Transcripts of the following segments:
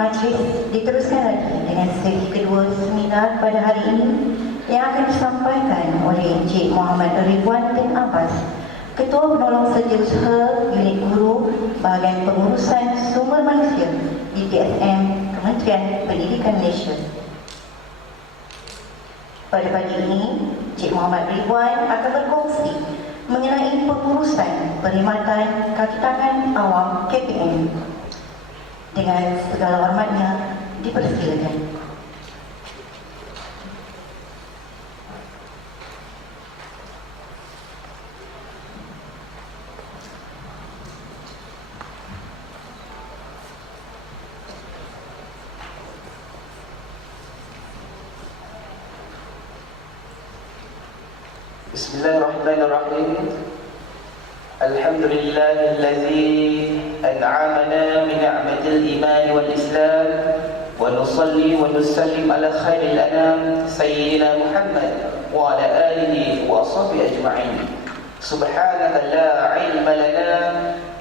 Majlis diteruskan lagi dengan sesi kedua seminar pada hari ini yang akan disampaikan oleh Encik Muhammad Ridwan bin Abbas, Ketua Penolong Setiausaha Unit Guru Bahagian Pengurusan Sumber Manusia di TSM Kementerian Pendidikan Malaysia. Pada pagi ini, Encik Muhammad Ridwan akan berkongsi mengenai pengurusan perkhidmatan kaki tangan awam KPM. Dengan segala hormatnya, dipersilakan. Bismillahirrahmanirrahim. Alhamdulillahillazi an'amana bi ni'matil iman wal islam wa nusalli wa nusallim ala khairil anam sayyidina Muhammad wa ala alihi wa ashabihi ajma'in. Subhanaka la ilma lana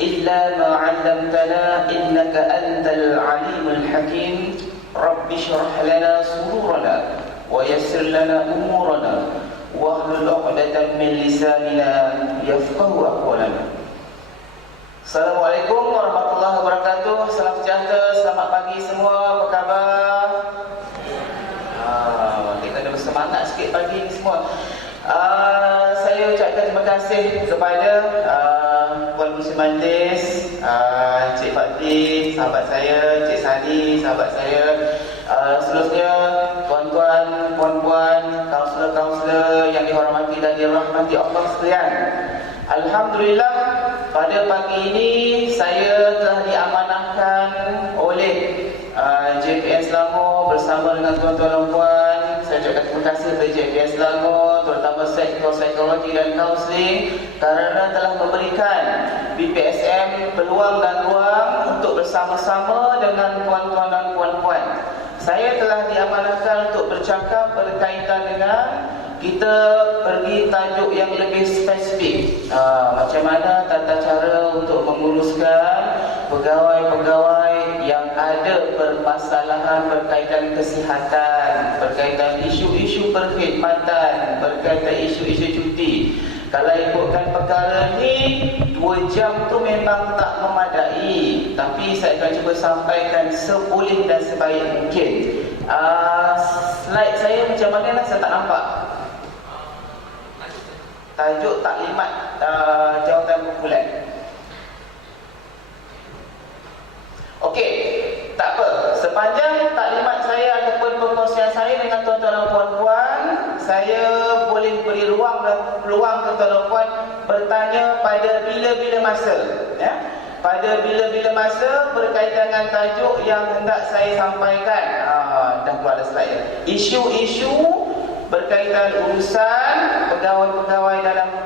illa ma 'allamtana innaka antal alimul hakim. Rabbi shrah lana sudurana wa yassir lana umurana wahlul 'uqdatam min lisanina yafqahu aqwalana. Assalamualaikum warahmatullahi wabarakatuh. Salam sejahtera, selamat pagi semua. Apa khabar? Kita dah bersemangat sikit pagi ni semua. Saya ucapkan terima kasih kepada Puan Musi Majlis, Cik Fakti, sahabat saya, Cik Sadi, sahabat saya, seterusnya tuan-tuan, puan-puan, kaunselor-kaunselor yang dihormati dan dirahmati Allah sekalian. Alhamdulillah, pada pagi ini saya telah diamanahkan oleh JPN Selangor bersama dengan tuan-tuan dan puan. Saya ucapkan terima kasih kepada JPN Selangor, terutama sektor psikologi dan kaunseling, kerana telah memberikan BPSM peluang dan ruang untuk bersama-sama dengan tuan-tuan dan puan-puan. Saya telah diamanahkan untuk bercakap berkaitan dengan kita pergi tajuk yang lebih spesifik, macam mana tata cara untuk menguruskan pegawai-pegawai yang ada permasalahan berkaitan kesihatan, berkaitan isu-isu perkhidmatan, berkaitan isu-isu cuti. Kalau ikutkan perkara ni 2 jam tu memang tak memadai, tapi saya akan cuba sampaikan seboleh dan sebaik mungkin. Slide saya macam mana lah, saya tak nampak. Tajuk taklimat jawatan kumpulan. Okey, tak apa. Sepanjang taklimat saya ataupun perkongsian saya dengan tuan-tuan dan puan-puan, saya boleh beri ruang dan peluang tuan-tuan dan puan bertanya pada bila-bila masa, ya. Pada bila-bila masa berkaitan dengan tajuk yang hendak saya sampaikan. Dah keluar ada slide. Isu-isu berkaitan urusan pegawai-pegawai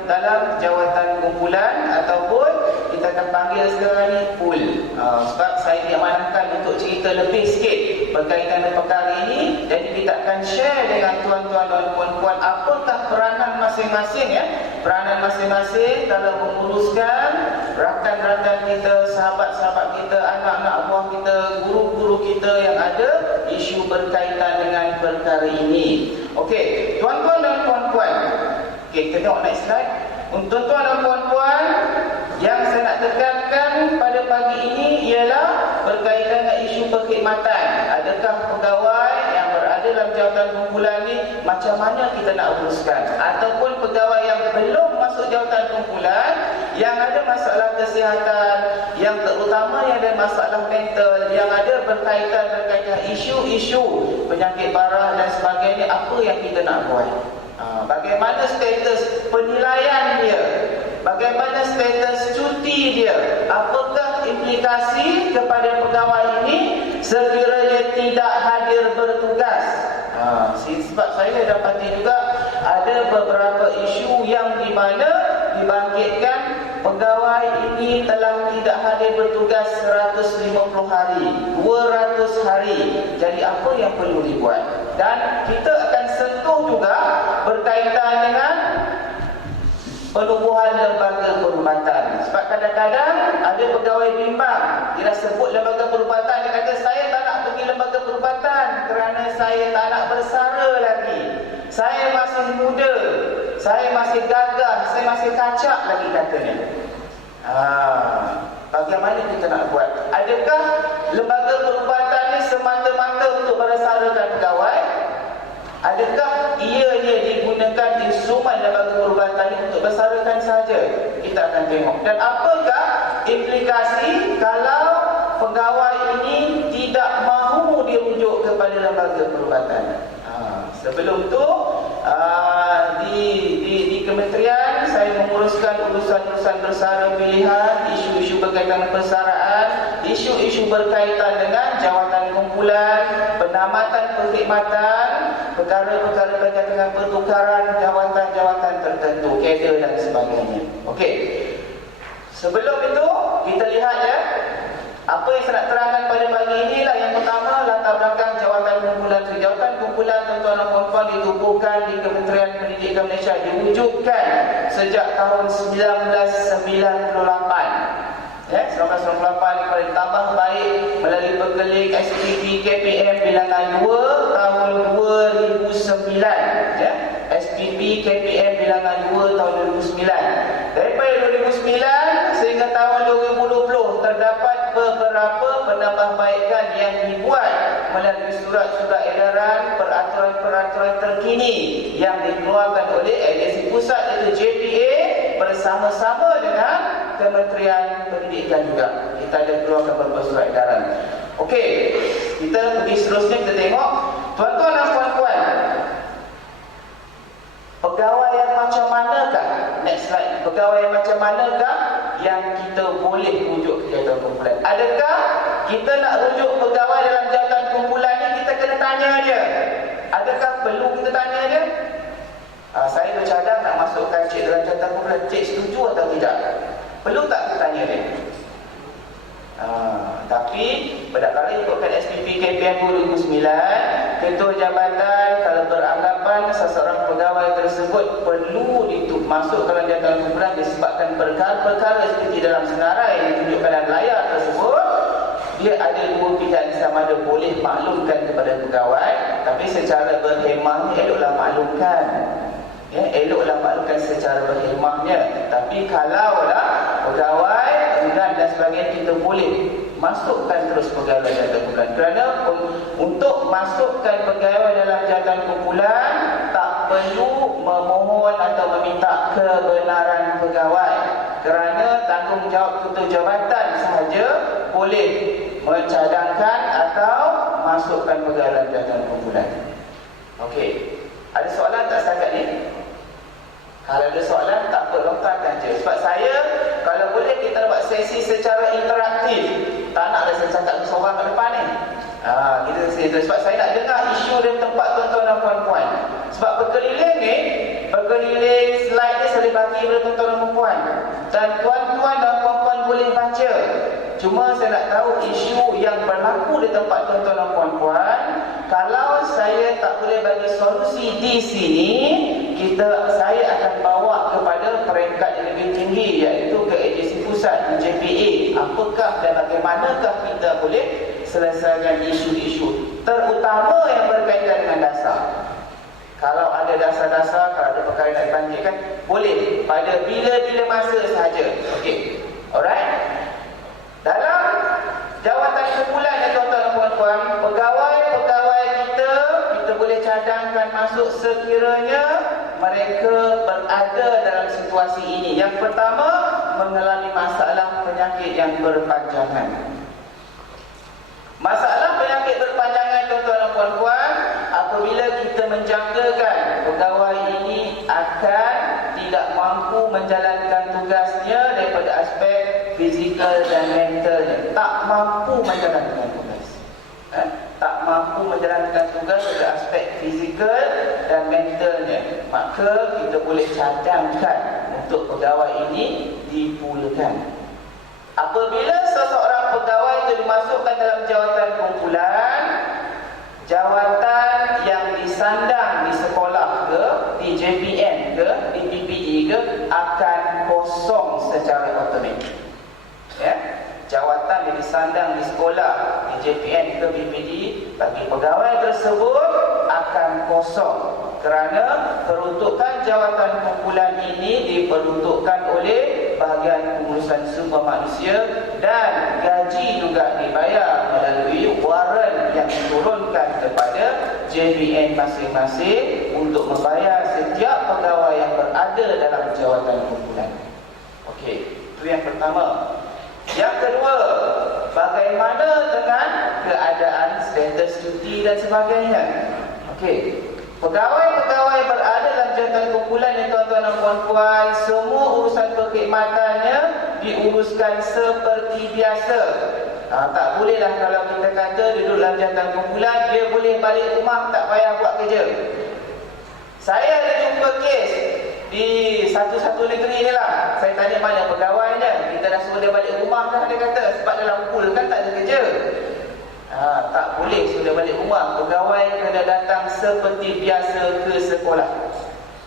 dalam jawatan kumpulan ataupun kita akan panggil sekarang ni pool. Sebab saya diamanahkan untuk cerita lebih sikit berkaitan dengan perkara ini, jadi kita akan share dengan tuan-tuan dan puan-puan apakah peranan masing-masing, ya. Peranan masing-masing dalam menguruskan rakan-rakan kita, sahabat-sahabat kita, anak-anak buah kita, guru-guru kita yang ada isu berkaitan dengan perkara ini. Okey, tuan-tuan dan puan-puan. Okey, kita tengok next slide. Untuk tuan-tuan dan puan-puan, yang saya nak tekankan pada pagi ini ialah berkaitan dengan isu perkhidmatan. Adakah pegawai yang berada dalam jawatan kumpulan ni, macam mana kita nak uruskan? Ataupun pegawai yang belum masuk jawatan kumpulan, yang ada masalah kesihatan, yang terutama yang ada masalah mental, yang ada berkaitan isu-isu penyakit parah dan sebagainya, apa yang kita nak buat? Bagaimana status penilaian dia? Bagaimana status cuti dia? Apakah implikasi kepada pegawai ini sekiranya tidak hadir bertugas? Sebab saya dapati juga ada beberapa isu yang di mana dibangkitkan pegawai ini telah tidak hadir bertugas 150 hari, 200 hari. Jadi apa yang perlu dibuat? Dan kita akan sentuh juga berkaitan dengan penubuhan lembaga perubatan. Sebab kadang-kadang ada pegawai bimbang, dia dah sebut lembaga perubatan, dia kata saya tak nak saya tak nak bersara lagi. Saya masih muda, saya masih gagah, saya masih kacak lagi katanya. Bagaimana kita nak buat? Adakah lembaga perubatan ini semata-mata untuk bersarakan pegawai? Adakah ianya digunakan instrumen lembaga perubatan ini untuk bersarakan saja? Kita akan tengok. Dan apakah implikasi kalau pegawai ini tidak mahu dirujuk kepada lembaga perubatan? Sebelum tu di kementerian saya menguruskan urusan-urusan bersara pilihan, isu-isu berkaitan persaraan, isu-isu berkaitan dengan jawatan kumpulan, penamatan perkhidmatan, perkara-perkara berkaitan dengan pertukaran jawatan-jawatan tertentu, kader dan sebagainya. Okey. Sebelum itu kita lihat ya, apa yang saya nak terangkan pada pagi inilah. Yang pertama, latar belakang jawatan kumpulan. Jawatan kumpulan tuan-tuan dan puan-puan ditubuhkan di Kementerian Pendidikan Malaysia, diwujudkan sejak tahun 1998. 1998 kepada ditambah baik melalui berkeling SPP KPM bilangan 2 tahun 2009. SPP KPM bilangan 2 tahun 2009. Daripada 2009 sehingga tahun 2020 terdapat beberapa penambahbaikan yang dibuat melalui surat-surat edaran, peraturan-peraturan terkini yang dikeluarkan oleh agensi pusat iaitu JPA bersama-sama dengan Kementerian Pendidikan juga. Kita ada keluarkan beberapa surat edaran. Okey, kita pergi seterusnya, kita tengok. Tuan-tuan dan puan-puan, pegawai yang macam manakah? Next slide. Pegawai yang macam manakah yang kita boleh rujuk ke jawatan kumpulan? Adakah kita nak rujuk pegawai dalam jawatan kumpulan ni, kita kena tanya dia? Adakah perlu kita tanya dia? Saya bercadang nak masukkan cik dalam jawatan kumpulan. Cik setuju atau tidak? Perlu tak kita tanya dia? Tapi pada kali ikutkan SPP KPM 2009, Ketua Jabatan kalau beranggapan seseorang pegawai tersebut perlu masuk dalam jawatan kumpulan disebabkan perkara-perkara seperti dalam senarai yang ditunjukkan dalam layar tersebut, dia ada dua pilihan. Sama ada boleh maklumkan kepada pegawai, tapi secara berhemahnya eloklah maklumkan. Eloklah maklumkan secara berhemahnya. Tapi kalaulah pegawai enggan dan sebagainya, kita boleh masukkan terus pegawai dalam jawatan kumpulan. Kerana untuk masukkan pegawai dalam jawatan kumpulan tak perlu memohon atau meminta kebenaran pegawai, kerana tanggungjawab ketua jabatan sahaja boleh mencadangkan atau masukkan pegawai dalam jawatan kumpulan. Okey, ada soalan tak setakat ni? Kalau ada soalan, tak apa, lontarkan je. Sebab saya, kalau boleh kita buat sesi secara interaktif. Tak nak saya cakap seorang kat depan ni. Sebab saya nak dengar isu dan tempat tuan-tuan dan puan-puan. Sebab berkeliling ni, berkeliling slide ni saya bagi kepada tuan-tuan dan puan-puan. Dan tuan-tuan dan puan-puan boleh baca. Cuma saya nak tahu isu yang berlaku di tempat tuan-tuan dan puan-puan. Kalau saya tak boleh bagi solusi di sini, saya akan bawa kepada peringkat yang lebih tinggi, iaitu ke agensi pusat, JPA. Apakah dan bagaimanakah kita boleh selesaikan isu-isu terutama yang berkaitan dengan dasar. Kalau ada dasar-dasar, kalau ada perkara nak dibangkitkan, boleh pada bila-bila masa sahaja. Okey, alright. Dalam jawatan kumpulan ya tuan-tuan dan puan-puan, pegawai-pegawai kita boleh cadangkan masuk sekiranya mereka berada dalam situasi ini. Yang pertama, mengalami masalah penyakit yang berpanjangan. Masalah penyakit berpanjangan tuan-tuan dan puan-puan, apabila kita menjangkakan pegawai ini akan tidak mampu menjalankan tugasnya daripada aspek fizikal dan mentalnya, tak mampu menjalankan tugas, tak mampu menjalankan tugas dari aspek fizikal dan mentalnya, maka kita boleh cadangkan untuk pegawai ini dipulakan. Apabila seseorang pegawai itu dimasukkan dalam jawatan kumpulan, jawatan yang disandang di sekolah ke, di JPN ke, di PPE ke, akan kosong secara automatik. Jawatan yang disandang di sekolah, di JPN ke BPD, bagi pegawai tersebut akan kosong kerana peruntukan jawatan kumpulan ini diperuntukkan oleh bahagian pengurusan sumber manusia dan gaji juga dibayar melalui waran yang diturunkan kepada JPN masing-masing untuk membayar setiap pegawai yang berada dalam jawatan kumpulan. Okey, itu yang pertama. Yang kedua, bagaimana dengan keadaan status cuti dan sebagainya? Okey, pegawai-pegawai berada dalam jawatan kumpulan ni tuan-tuan dan puan-puan, semua urusan perkhidmatannya diuruskan seperti biasa. Tak bolehlah kalau kita kata duduk dalam jawatan kumpulan, dia boleh balik rumah tak payah buat kerja. Saya ada jumpa kes di satu negeri ni lah. Saya tanya mana pegawainya, kita dah suruh dia balik rumah kan, dia kata sebab dalam pool kan tak ada kerja. Tak boleh sudah balik rumah. Pegawai kena datang seperti biasa ke sekolah.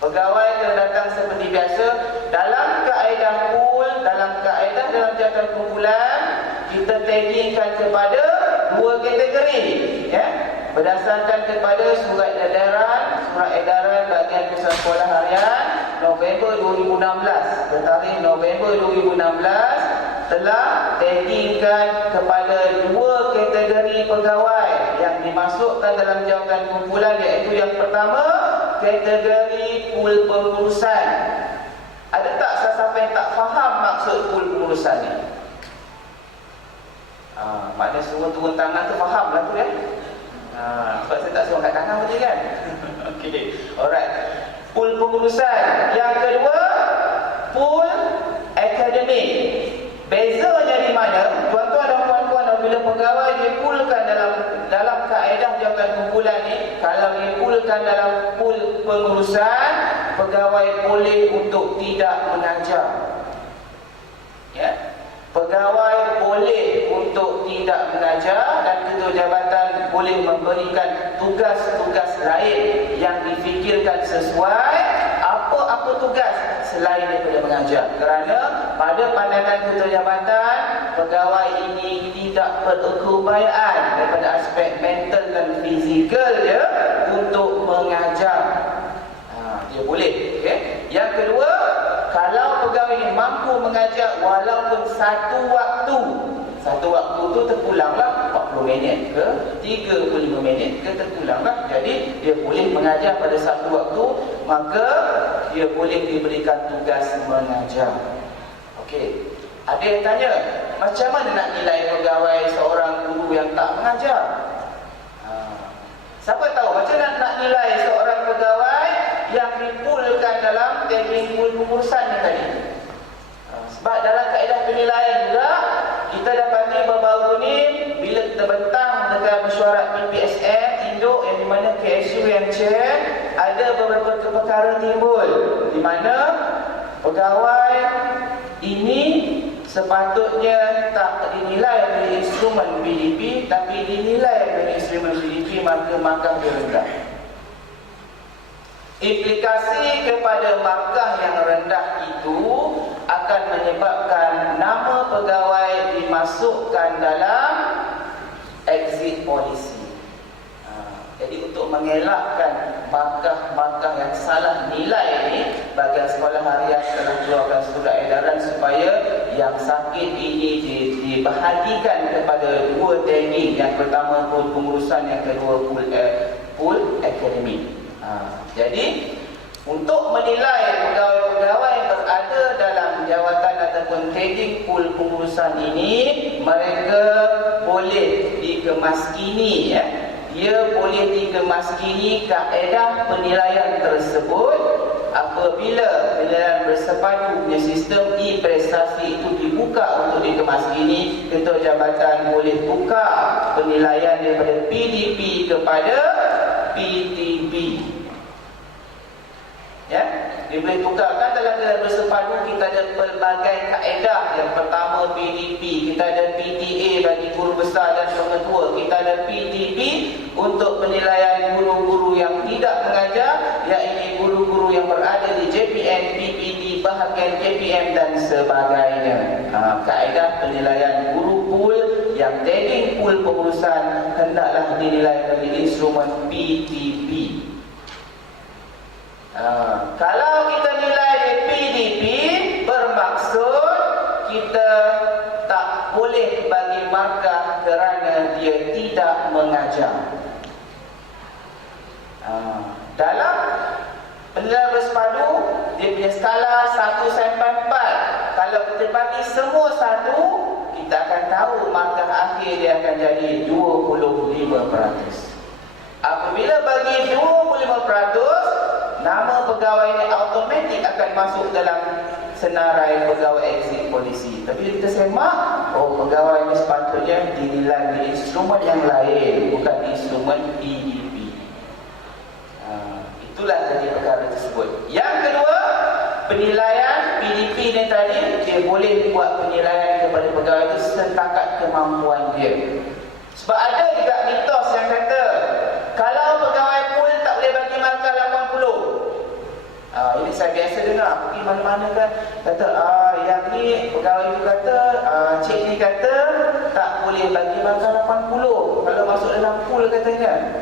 Pegawai kena datang seperti biasa. Dalam kaedah pool, dalam jawatan kumpulan, kita taggingkan kepada dua kategori, ya. Berdasarkan kepada surat edaran bahagian pusat sekolah harian November 2016, bertarikh November 2016, telah taggingkan kepada dua kategori pegawai yang dimasukkan dalam jawatan kumpulan, iaitu yang pertama, kategori pool pengurusan. Ada tak siapa yang tak faham maksud pool pengurusan ni? Maknanya semua turun tangan tu faham lah tu, ya. Sebab saya tak suruh kat kanan betul kan? Okey, alright. Pool pengurusan. Yang kedua, pool akademik. Bezanya di mana? Tuan-tuan dan puan-puan, apabila pegawai dipoolkan dalam kaedah jawatan kumpulan ni, kalau dipoolkan dalam pool pengurusan, pegawai boleh untuk tidak mengajar. Ya. Pegawai boleh untuk tidak mengajar dan ketua jabatan boleh memberikan tugas-tugas lain yang difikirkan sesuai apa tugas selain daripada mengajar. Kerana pada pandangan ketua jabatan, pegawai ini tidak berkeupayaan daripada aspek mental dan fizikal dia untuk mengajar. Dia boleh. Okay? Yang kedua, kalau pegawai ini mampu mengajar walaupun satu waktu tu terpulanglah 40 minit ke 35 minit ke terpulanglah, jadi dia boleh mengajar pada satu waktu, maka dia boleh diberikan tugas mengajar. Okey, ada yang tanya, macam mana nak nilai pegawai seorang guru yang tak mengajar? Siapa tahu macam mana nak nilai seorang pegawai yang dipoolkan dalam tagging pool pengurusan ni tadi? Sebab dalam kaedah penilaian juga, kita dapati baru-baru ni bila kita bentang dekat mesyuarat PPSM induk yang di mana KSU yang chair, ada beberapa perkara timbul di mana pegawai ini sepatutnya tak dinilai dari instrumen PDP, tapi dinilai dari instrumen PDP, maka markah dia rendah. Implikasi kepada markah yang rendah itu akan menyebabkan nama pegawai dimasukkan dalam exit policy. Jadi untuk mengelakkan markah-markah yang salah nilai ini, bahagian sekolah harian telah keluarkan surat edaran supaya yang sakit ini dibahagikan kepada dua tagging. Yang pertama pool pengurusan, yang kedua pool akademik. Jadi untuk menilai pegawai-pegawai yang berada dalam jawatan ataupun tagging pool pengurusan ini, mereka boleh dikemaskini, ya. Dia boleh dikemaskini kaedah penilaian tersebut apabila penilaian bersepadu punya sistem e-prestasi itu dibuka untuk dikemaskini. Ketua jabatan boleh buka penilaian daripada PDP kepada PTB. Ya, dia boleh tukarkan dalam penilaian bersepadu. Kita ada pelbagai kaedah. Yang pertama PDP, kita ada PTA bagi guru besar dan pengetua, kita ada PTB untuk penilaian guru-guru yang tidak mengajar, iaitu guru-guru yang berada di JPN, PPD, bahagian KPM dan sebagainya. Kaedah penilaian guru pool yang tagging pool pengurusan hendaklah dinilai dari instrumen PDP. Kalau kita nilai di PDP, bermaksud kita tak boleh bagi markah kerana dia tidak mengajar. Dalam penilaian bersepadu, dia punya skala 1 sampai 4. Kalau kita bagi semua 1, kita akan tahu markah akhir dia akan jadi 25%. Apabila bagi 25%, nama pegawai ini automatik akan masuk dalam senarai pegawai exit polisi. Tapi kita semak, pegawai ini sepatutnya dinilai di instrumen yang lain, bukan instrumen PDP. Itulah jadi perkara tersebut. Yang kedua, penilaian PDP ni tadi, dia boleh buat penilaian kepada pegawai itu setakat kemampuan dia. Sebab ada juga mitos yang kata, kalau pegawai pool tak boleh bagi markah 80. Ini saya biasa dengar, pergi mana-mana kan, kata, yang ni pegawai itu kata, cik ni kata, tak boleh bagi markah 80 kalau masuk dalam pool katanya.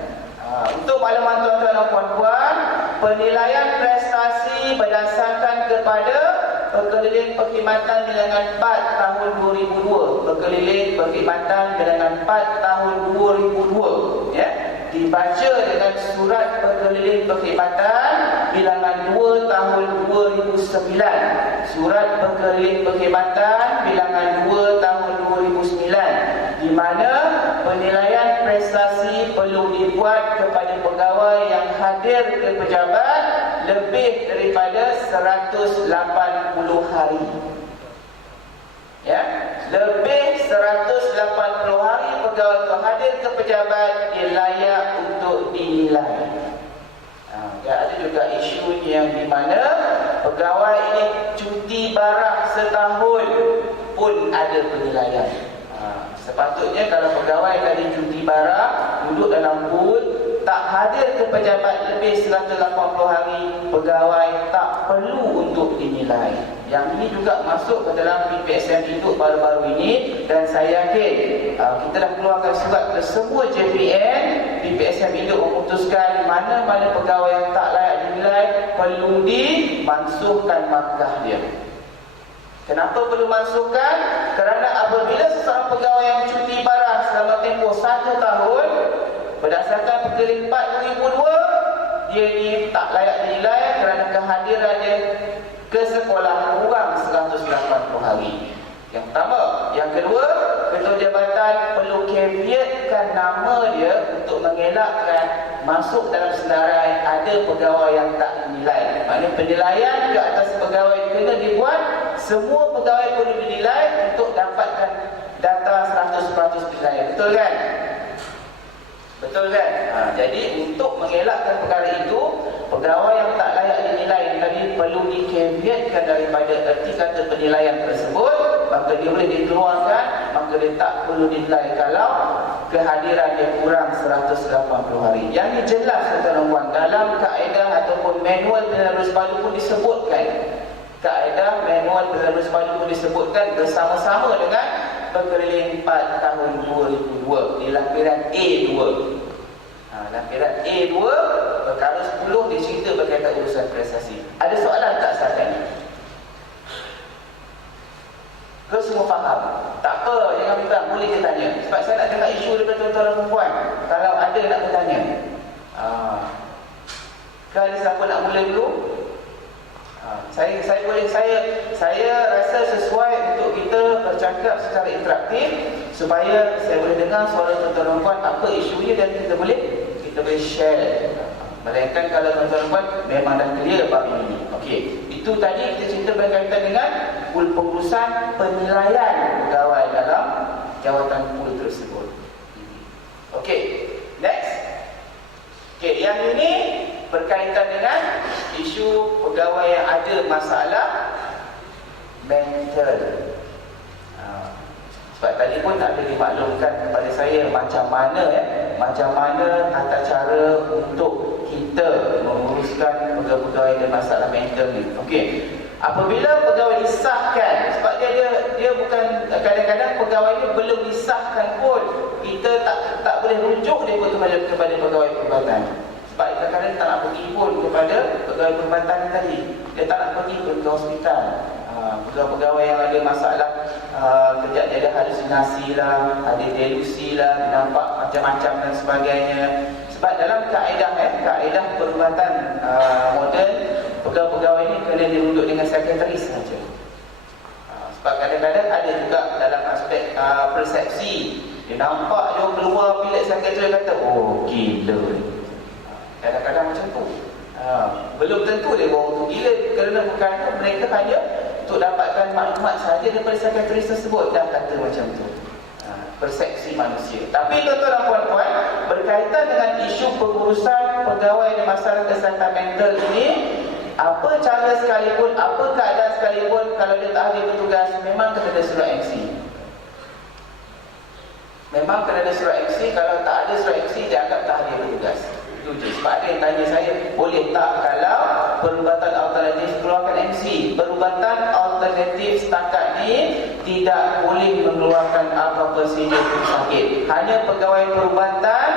Untuk makluman tuan-tuan dan puan-puan, penilaian prestasi berdasarkan kepada Perkeliling Perkhidmatan Bilangan 4 tahun 2002, Perkeliling Perkhidmatan Bilangan 4 tahun 2002, ya, dibaca dengan Surat Perkeliling Perkhidmatan Bilangan 2 tahun 2009, Surat Perkeliling Perkhidmatan Bilangan 2 tahun 2009, di mana penilaian prestasi perlu dibuat kepada pegawai yang hadir ke pejabat lebih daripada 180 hari. Ya, lebih 180 hari pegawai itu hadir ke pejabat, dia layak untuk dinilai. Ada juga isu yang di mana pegawai ini cuti barah setahun pun ada penilaian. Sepatutnya kalau pegawai tadi cuti barah, duduk dalam pool, tak hadir ke pejabat lebih 180 hari, pegawai tak perlu untuk dinilai. Yang ini juga masuk ke dalam PPSM hidup baru-baru ini, dan saya yakin kita dah keluarkan surat ke semua JPN. PPSM hidup memutuskan mana-mana pegawai yang tak layak dinilai perlu dimansuhkan markah dia. Kenapa perlu mansuhkan? Kerana apabila seseorang pegawai yang cuti barah selama tempoh 1 tahun, berdasarkan Perkeliling 4 2002, dia ni tak layak dinilai kerana kehadiran dia ke sekolah kurang 180 hari. Yang pertama. Yang kedua, ketua jabatan perlu caveatkan nama dia untuk mengelakkan masuk dalam senarai ada pegawai yang tak dinilai. Maknanya penilaian ke atas pegawai kena dibuat, semua pegawai perlu dinilai untuk dapatkan data 100% penilaian. Betul kan? Betul kan? Jadi untuk mengelakkan perkara itu, pegawai yang tak layak dinilai tadi perlu di-caveatkan daripada erti kata penilaian tersebut, maka dia boleh dikeluarkan, maka dia tak perlu dinilai kalau kehadiran dia kurang 180 hari. Yang ini jelas tuan-tuan, dalam kaedah ataupun manual penilaian bersepadu pun disebutkan. Kaedah manual penilaian bersepadu pun disebutkan bersama-sama dengan Perkeliling 4 tahun 2002 di lampiran A2. Lampiran A2 perkara 10 dia cerita berkaitan urusan prestasi. Ada soalan tak setakat ni? Kau semua faham? Tak apa, jangan minta, boleh dia tanya. Sebab saya nak dengar isu daripada tuan-tuan dan perempuan. Kalau ada nak bertanya. Kan ada siapa nak mula dulu? Saya rasa sesuai untuk kita bercakap secara interaktif supaya saya boleh dengar suara tuan-tuan dan perempuan apa isunya dan kita boleh share. Melainkan kalau tuan-tuan dan perempuan memang dah clear bab ini. Okey, itu tadi kita cerita berkaitan dengan pool pengurusan penilaian pegawai dalam jawatan pool tersebut. Okey, next. Okey, yang ini berkaitan dengan isu pegawai yang ada masalah mental. Sebab tadi pun ada dimaklumkan kepada saya macam mana tata cara untuk kita menguruskan pegawai-pegawai dengan masalah mental ni. Okey. Apabila pegawai disahkan, sebab dia bukan, kadang-kadang pegawai ini belum disahkan pun, kita tak boleh rujuk dia pun kepada pegawai perubatan. Sebab kadang-kadang tak nak pergi pun kepada pegawai perubatan tadi. Dia tak nak pergi pun ke hospital. Pegawai-pegawai yang ada masalah, kejap dia ada halusinasi lah, ada delusi lah, dia nampak macam-macam dan sebagainya. Sebab dalam kaedah perubatan moden, pegawai-pegawai ini kena dirunduk dengan sekretaris saja. Sebab kadang-kadang ada juga dalam aspek persepsi, dia nampak dia keluar bilik sekretaris kata, oh gila. Kadang-kadang macam tu. Belum tentu dia orang tu gila, kerana bukan mereka hanya untuk dapatkan maklumat saja daripada sekretaris tersebut, dah kata macam tu. Persepsi manusia. Tapi tuan-tuan dan puan-puan, berkaitan dengan isu pengurusan pegawai dan masalah kesihatan mental ini, apa cara sekalipun, apa keadaan sekalipun, kalau dia tak hadir bertugas, memang kena ada surat MC. Memang kena ada surat MC. Kalau tak ada surat MC, dia anggap tak hadir bertugas. Itu je. Sebab ada yang tanya saya, boleh tak kalau perubatan alternatif keluarkan MC? Perubatan alternatif setakat ni tidak boleh mengeluarkan apa-apa sijil sakit. Hanya pegawai perubatan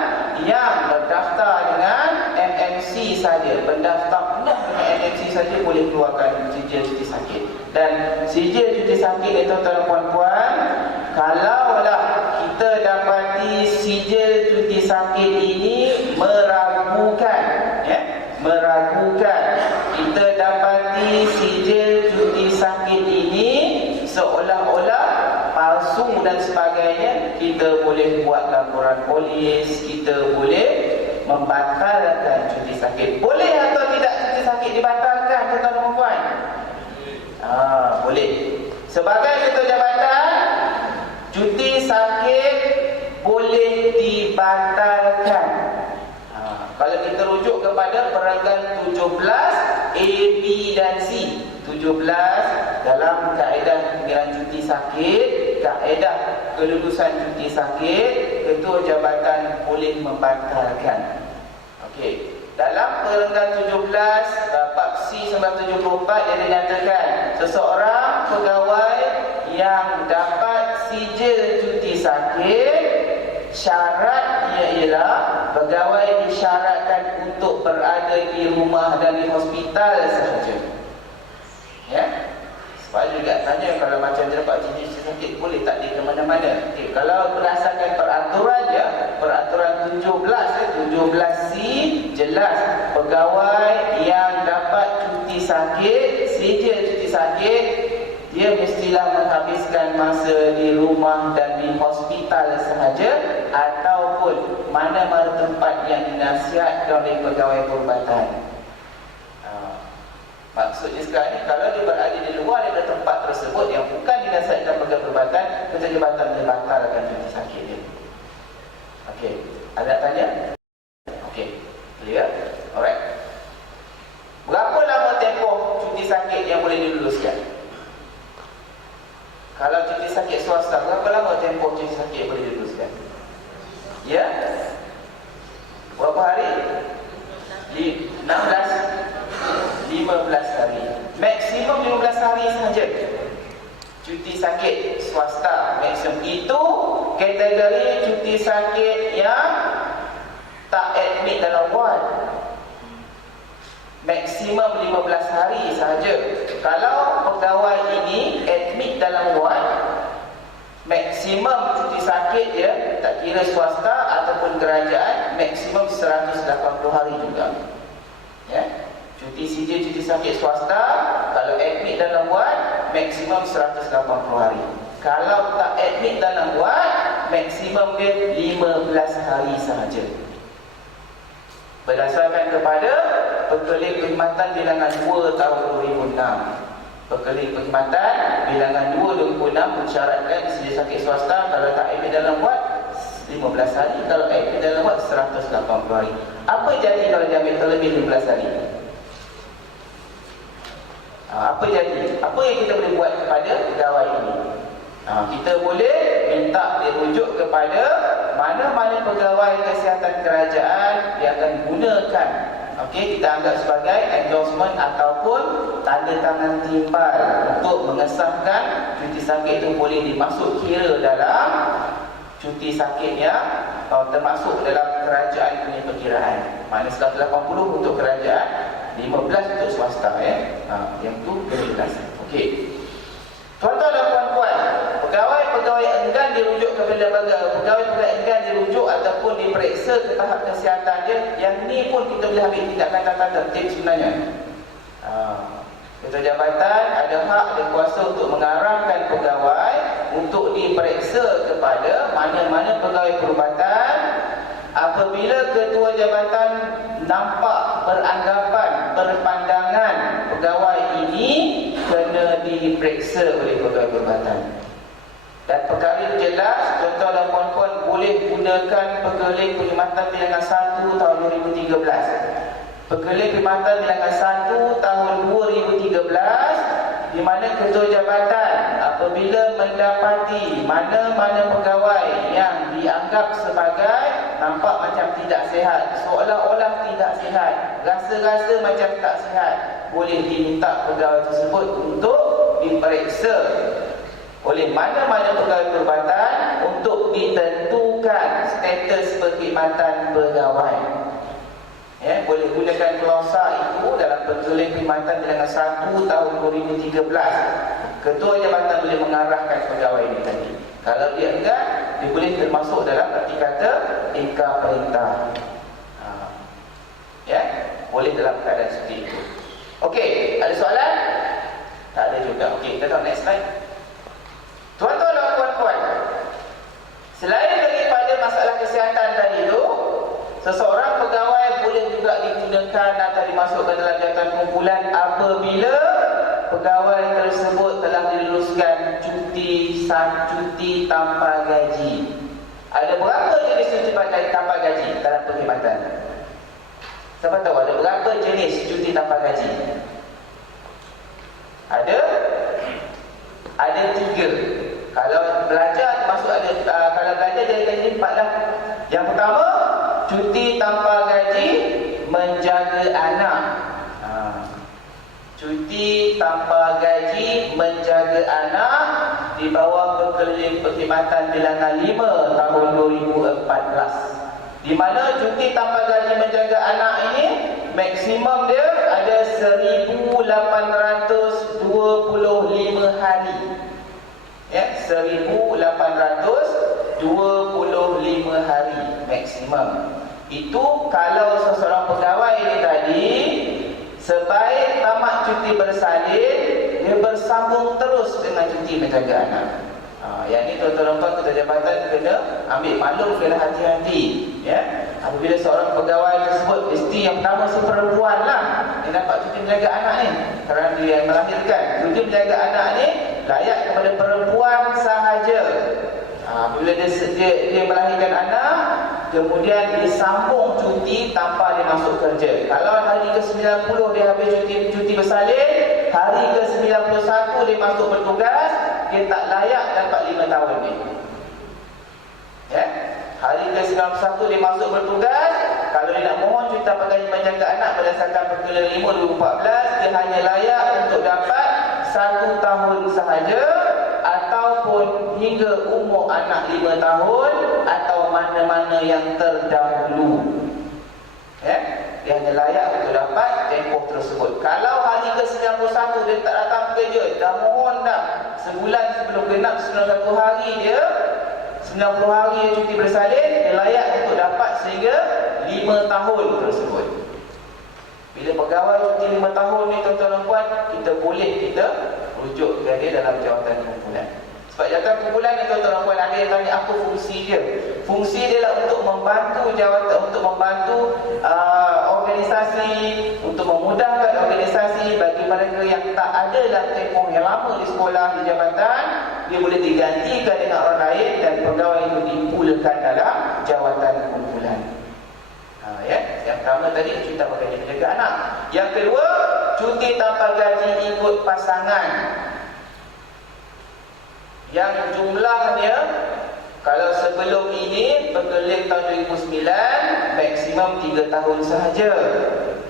yang berdaftar dengan MMC saja, berdaftar dengan MMC saja boleh keluarkan sijil cuti sakit. Dan sijil cuti sakit itu, tuan-tuan dan puan-puan, kalaulah kita dapati sijil cuti sakit ini meragukan, kita dapati sijil cuti sakit ini seolah-olah palsu dan sebagainya, kita boleh buat laporan polis, kita boleh membatalkan cuti sakit. Boleh atau tidak cuti sakit dibatalkan, tuan-tuan dan puan? Boleh. Sebagai ketua jabatan, cuti sakit boleh dibatalkan. Kalau kita rujuk kepada perenggan 17 A, B dan C. 17 dalam kaedah pengiraan cuti sakit, kaedah kelulusan cuti sakit, ketua jabatan boleh membatalkan. Okey. Dalam perenggan 17 bab C 974 dia dinyatakan seseorang pegawai yang dapat sijil cuti sakit, syaratnya ialah pegawai disyaratkan untuk berada di rumah dan di hospital sahaja. Ya. Sebab juga tanya, kalau macam dapat cuti sakit boleh tak dia ke mana-mana? Okay. Kalau berdasarkan peraturan ya, peraturan 17C jelas pegawai yang dapat cuti sakit, sijil cuti sakit, dia mestilah menghabiskan masa di rumah dan di hospital sahaja, ataupun mana-mana tempat yang dinasihatkan oleh pegawai perubatan. Maksudnya sekarang ni, kalau dia berada di luar daripada tempat tersebut yang bukan dinasihatkan pegawai perubatan, ketua jabatan boleh batalkan cuti sakit dia. Okey, ada nak tanya? Okey, clear? Alright. Berapa lama tempoh cuti sakit yang boleh diluluskan? Kalau cuti sakit swasta, berapa lama tempoh cuti sakit boleh diluluskan? Ya? Berapa hari? 15 hari. Maksimum 15 hari sahaja cuti sakit swasta. Maksimum itu kategori cuti sakit yang tak admit dalam ward. Maksimum 15 hari sahaja. Kalau pegawai ini admit dalam ward, maksimum cuti sakit dia, tak kira swasta ataupun kerajaan, maksimum 180 hari juga. Ya. Cuti sijil cuti sakit swasta, kalau admit dalam ward, maksimum 180 hari. Kalau tak admit dalam ward, maksimum dia 15 hari sahaja. Berdasarkan kepada Perkelip Perkhidmatan Bilangan 2 tahun 2006. Perkelip Perkhidmatan Bilangan 2 2006 mensyaratkan sijil sakit swasta kalau tak admit dalam ward 15 hari, kalau admit dalam ward 180 hari. Apa jadi kalau dia ambil terlebih 15 hari? Apa jadi? Apa yang kita boleh buat kepada pegawai ini? Kita boleh minta dirujuk kepada mana-mana pegawai kesihatan kerajaan yang akan gunakan Okey, kita anggap sebagai endorsement ataupun tanda tangan timbal untuk mengesahkan cuti sakit itu boleh dimasuk kira dalam cuti sakit yang termasuk dalam kerajaan punya perkiraan. Maknanya 180 untuk kerajaan, 15 untuk swasta yang tu 15. Okey. Tuan-tuan dan puan-puan, pegawai-pegawai enggan dirujuk kepada pegawai-pegawai enggan dirujuk ataupun diperiksa ke tahap kesihatan dia, yang ni pun kita boleh ambil tindakan tata tertib sebenarnya. Ketua jabatan ada hak dan kuasa untuk mengarahkan pegawai untuk diperiksa kepada mana-mana pegawai perubatan apabila ketua jabatan nampak beranggapan, berpandangan pegawai ini kena diperiksa oleh pegawai perubatan. Dan perkara itu jelas, tuan-tuan dan puan-puan boleh gunakan Pergeling Perkhidmatan Bilangan 1 tahun 2013. Pergeling Perkhidmatan Bilangan 1 tahun 2013, di mana ketua jabatan apabila mendapati mana-mana pegawai yang dianggap sebagai nampak macam tidak sihat, seolah-olah tidak sihat, rasa-rasa macam tak sihat, boleh diminta pegawai tersebut untuk diperiksa oleh mana-mana pegawai perubatan untuk ditentukan status perkhidmatan pegawai. Ya, boleh gunakan klausa itu dalam Pergeling Perkhidmatan Bilangan 1 tahun 2013. Ketua jabatan boleh mengarahkan pegawai ini tadi. Kalau dia enggak, dia boleh termasuk dalam arti kata ingkar perintah. Ya, boleh dalam keadaan seperti itu. Okey, ada soalan? Tak ada juga. Okey, kita tengok next slide. Tuan-tuan dan puan-puan, selain daripada masalah kesihatan tadi itu, seseorang pegawai boleh juga digunakan atau dimasukkan dalam jawatan kumpulan apabila pegawai tersebut telah diluluskan cuti tanpa gaji. Ada berapa jenis cuti tanpa gaji dalam perkhidmatan? Siapa tahu ada berapa jenis cuti tanpa gaji? Ada 3. Kalau belajar masuk ada kalau belajar jadi gaji 4 lah. Yang pertama, cuti tanpa gaji menjaga anak. Cuti tanpa gaji menjaga anak di bawah Pergeling Perkhidmatan Bilangan 5 tahun 2014. Di mana cuti tanpa gaji menjaga anak ini maksimum dia ada 1825 hari. Ya, 1825 hari maksimum. Itu kalau seseorang pegawai ini tadi sebaik tamat cuti bersalin, dia bersambung terus dengan cuti menjaga anak. Yang ni tuan-tuan dan puan, ketua jabatan kena ambil maklum, kena hati-hati. Ya, apabila seorang pegawai tersebut, mesti yang pertama si perempuan lah yang dapat cuti menjaga anak ni, kerana dia yang melahirkan. Cuti menjaga anak ni layak kepada perempuan sahaja. Bila dia melahirkan anak, kemudian disambung cuti tanpa dia masuk kerja. Kalau hari ke-90 dia habis cuti bersalin, hari ke-91 dia masuk bertugas, dia tak layak dapat 5 tahun ni. Ya? Hari ke-91 dia masuk bertugas, kalau dia nak mohon cuti tanpa gaji menjaga anak berdasarkan Pergeling 5 2014, dia hanya layak untuk dapat 1 tahun sahaja, ataupun hingga umur anak 5 tahun, atau mana-mana yang terdahulu. Ya? Dia hanya layak untuk dapat tempoh tersebut. Kalau hari ke-91 dia tak datang kerja, dah mohon dah sebulan sebelum genap 91 hari dia, 90 hari dia cuti bersalin, dia layak untuk dapat sehingga 5 tahun tersebut. Bila pegawai cuti 5 tahun ni tuan-tuan dan puan, kita boleh rujukkan dia dalam jawatan kumpulan. Sebab jawatan kumpulan ni tuan-tuan dan puan, ada yang tanya apa fungsi dia. Fungsi dia lah untuk membantu jawatan, untuk membantu organisasi, untuk memudahkan organisasi bagi mereka yang tak ada dalam tempoh yang lama di sekolah, di jabatan, dia boleh digantikan dengan orang lain dan pegawai itu dipulkan dalam jawatan kumpulan. Ya, yang pertama tadi cuti tanpa gaji menjaga anak. Yang kedua, cuti tanpa gaji ikut pasangan. Yang jumlahnya, kalau sebelum ini Pergeling tahun 2009 maksimum 3 tahun sahaja.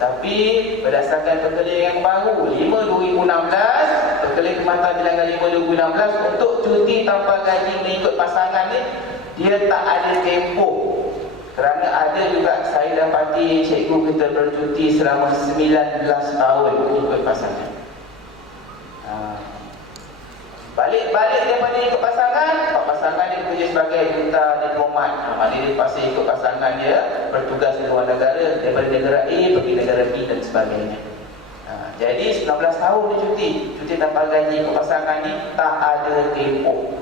Tapi berdasarkan perkeliling yang baru 5/2016, perkeliling Perkhidmatan Bilangan 5/2016 untuk cuti tanpa gaji mengikut pasangan ni, dia tak ada tempoh. Kerana ada juga saya dapati cikgu kita bercuti selama 19 tahun mengikut pasangan. Balik daripada ikut pasangan, pasangan dia bekerja sebagai duta diplomat. Maknanya dia pasti ikut pasangan dia bertugas di luar negara, daripada negara A pergi negara B dan sebagainya. Jadi 19 tahun dia cuti tanpa gaji ikut pasangan ni tak ada tempoh.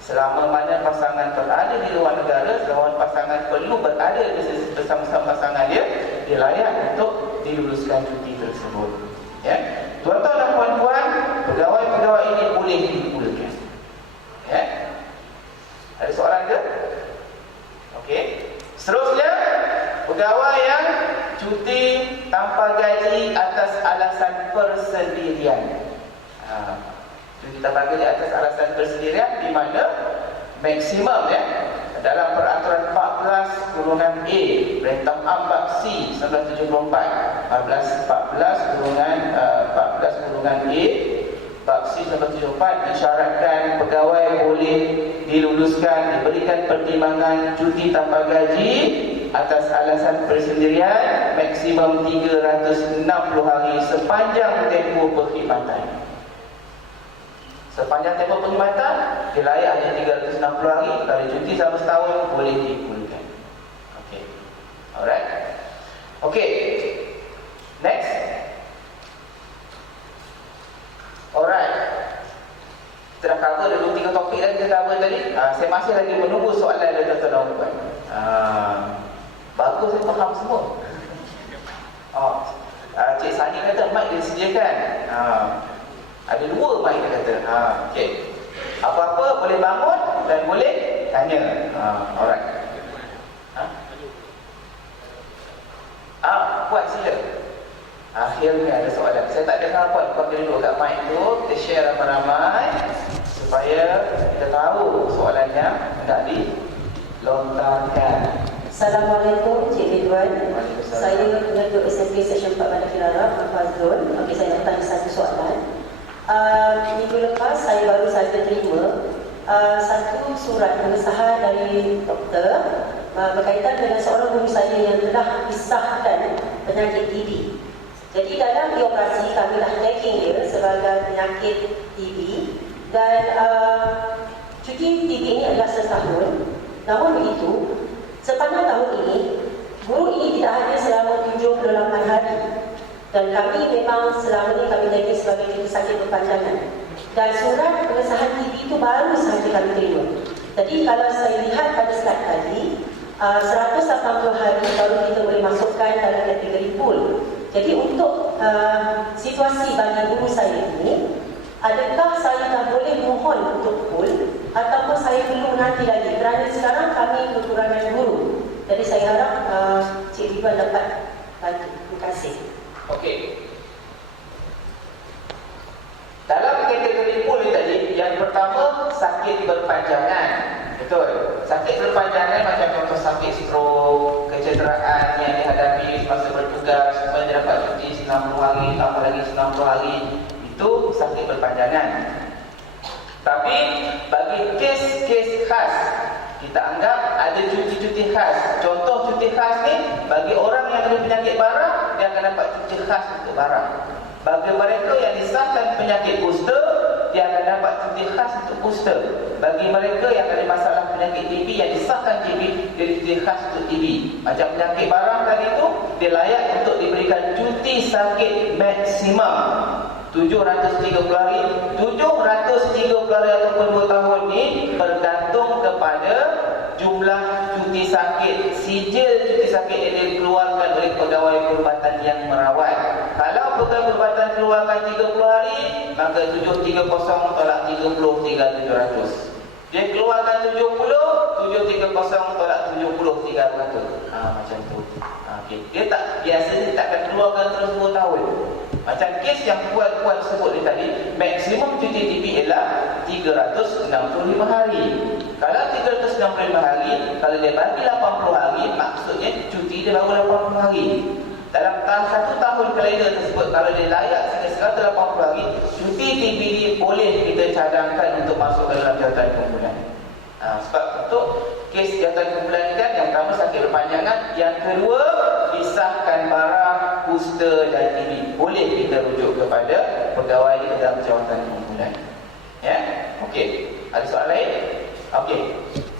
Selama mana pasangan berada di luar negara, selama pasangan perlu berada bersama-sama pasangan dia layak untuk diluluskan cuti tersebut. Ya. Tuan-tuan dan puan-puan, pegawai-pegawai ini boleh dipulangkan. Ya. Ada soalan ke? Okey. Seterusnya, pegawai yang cuti tanpa gaji atas alasan persendirian. Cuti tanpa gaji atas alasan persendirian di mana maksimum ya dalam peraturan 14/A Perintah Ambak C 1974 14/A Bab C 1974 disyaratkan pegawai boleh diluluskan, diberikan pertimbangan cuti tanpa gaji atas alasan persendirian maksimum 360 hari sepanjang tempoh perkhidmatan. Sepanjang tempoh perkhidmatan, dia layak hanya 360 hari. Kalau cuti selama setahun, boleh dipulangkan. Okey. Alright. Okey. Next. Alright. Kita dah cover dulu 3 topik yang kita cover tadi. Saya masih lagi menunggu soalan dari Dr. Nauman. Bagus saya faham semua. Cik Sani kata mic disediakan. Ada 2 mic dia kata. Okey. Apa-apa boleh bangun dan boleh tanya. Alright. Puan sila. Akhirnya ada soalan. Saya tak dengar puan duduk kat mic tu. Kita share ramai-ramai supaya kita tahu soalannya hendak dilontarkan. Assalamualaikum Cik Ridwan. Saya pengetua SMP Seksyen 4 Bandar Kilara, Fazrul. Okey, saya nak tanya satu soalan. Minggu lepas saya baru saja terima satu surat pengesahan dari doktor berkaitan dengan seorang guru saya yang telah disahkan penyakit TB. Jadi dalam dioperasi kami dah tagging dia sebagai penyakit TB dan cuti TB ini adalah setahun. Namun begitu, sepanjang tahun ini guru ini tidak hadir selama 78 hari. Dan kami memang selama ini kami jadi sebagai cuti sakit berpanjangan. Dan surat pengesahan TB itu baru sahaja kami terima. Jadi kalau saya lihat pada slide tadi, 180 hari baru kita boleh masukkan dalam kategori pool. Jadi untuk situasi bagi guru saya ini, adakah saya dah boleh mohon untuk pool ataupun saya perlu nanti lagi? Kerana sekarang kami kekurangan guru. Jadi saya harap Cik Ridwan dapat bantu. Terima kasih. Okey. Dalam kategori pool tadi, yang pertama sakit berpanjangan. Betul. Sakit berpanjangan macam contoh sakit stroke, kecederaan yang dihadapi masa bertugas, supaya dia dapat cuti 90 hari, tambah lagi 90 hari. Itu sakit berpanjangan. Tapi bagi kes-kes khas, kita anggap ada cuti-cuti khas. Contoh cuti khas ni, bagi orang yang ada penyakit barang, dia akan dapat cuti khas untuk barang. Bagi mereka yang disahkan penyakit booster, dia akan dapat cuti khas untuk booster. Bagi mereka yang ada masalah penyakit TB yang disahkan TB, dia cuti khas untuk TB. Macam penyakit barang tadi tu, dia layak untuk diberikan cuti sakit maksimum 730 hari. 730 hari ataupun 2 tahun ni bergantung kepada jumlah cuti sakit, sijil cuti sakit yang dikeluarkan oleh pegawai perubatan yang merawat. Kalau pegawai perubatan keluarkan 30 hari, maka 730 tolak 30 tinggal 700. Dia keluarkan 70, 730 tolak 70 tinggal 100. Macam tu. Okay. Dia biasanya tak akan keluarkan terus 2 tahun. Macam kes yang puan-puan sebut tadi, maksimum cuti TB ialah 365 hari. Kalau 365 hari, kalau dia bagi 80 hari, maksudnya cuti dia baru 80 hari. dalam 1 tahun kalender tersebut, kalau dia layak sehingga 180 hari, cuti TPD boleh kita cadangkan untuk masuk ke dalam jawatan kumpulan. Sebab untuk kes jawatan kumpulan ni kan, yang pertama sakit berpanjangan, yang kedua disahkan barang, booster dan TB, boleh kita rujuk kepada pegawai di dalam jawatan kumpulan. Ya, okey. Ada soalan lain? Okey,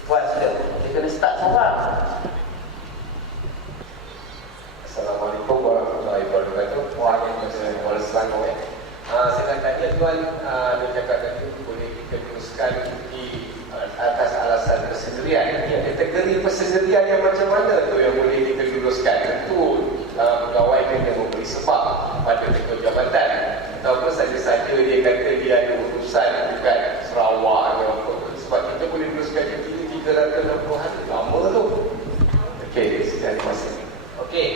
buat sudah. Kita kena start sabar. Assalamualaikum warahmatullahi wabarakatuh. Waalaikumsalam warahmatullahi wabarakatuh. Saya nak tanya tuan, dia cakap tadi boleh kita teruskan di atas alasan persendirian. Kategori persendirian yang macam mana tu yang boleh kita luruskan? Tentu pegawai kena memberi sebab pada ketua jabatan, ataupun saja-saja dia kata dia ada urusan dekat Sarawak atau apa. Sebab kita boleh luruskan cuti 360 hari, lama tu. Okey, sekian, terima kasih. Okey.